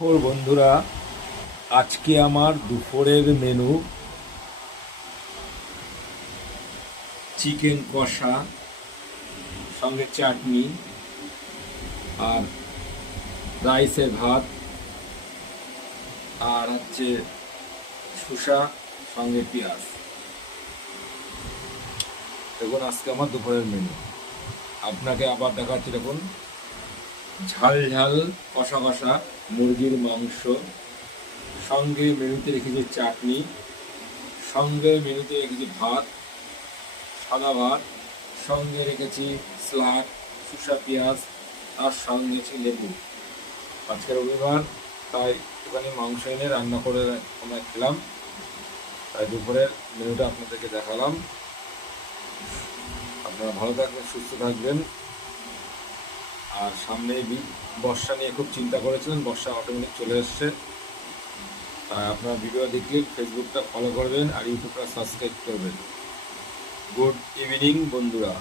ওর বন্ধুরা, আজকে আমার দুপুরের মেনু চিকেন কষা, সঙ্গে চাটনি আর রাইসের ভাত, আর হচ্ছে শসা সঙ্গে পেঁয়াজ। দেখুন আজকে আমার দুপুরের মেনু। আপনাকে আবার দেখাচ্ছি, দেখুন ঝাল ঝাল কষা কষা মুরগির মাংস, সঙ্গে মেনুতে রেখেছি চাটনি, সঙ্গে মেনুতে রেখেছি ভাত, সাদা ভাত, সঙ্গে রেখেছি স্যালাড, শসা পেঁয়াজ, আর সঙ্গে ছিল লেবু। আজকে রবিবার, তাই একটুখানি মাংস এনে রান্না করে আমরা খেলাম। তাই দুপুরের মেনুটা আপনাদেরকে দেখালাম। আপনারা ভালো থাকবেন, সুস্থ থাকবেন। আর সামনে বর্ষা নিয়ে খুব চিন্তা করেছিলেন, বর্ষা অটোমেটিক চলে এসছে। তাই আপনারা ভিডিও দেখলে ফেসবুকটা ফলো করবেন আর ইউটিউবটা সাবস্ক্রাইব করবেন। গুড ইভিনিং বন্ধুরা।